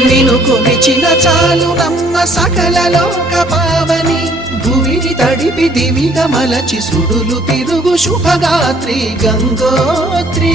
నిను కొలిచిన చాలు నమ్మ సకల లోక పావని భువిని తడిపి దివిగా మలచి సుడులు తిరుగు శుభగాత్రి గంగోత్రి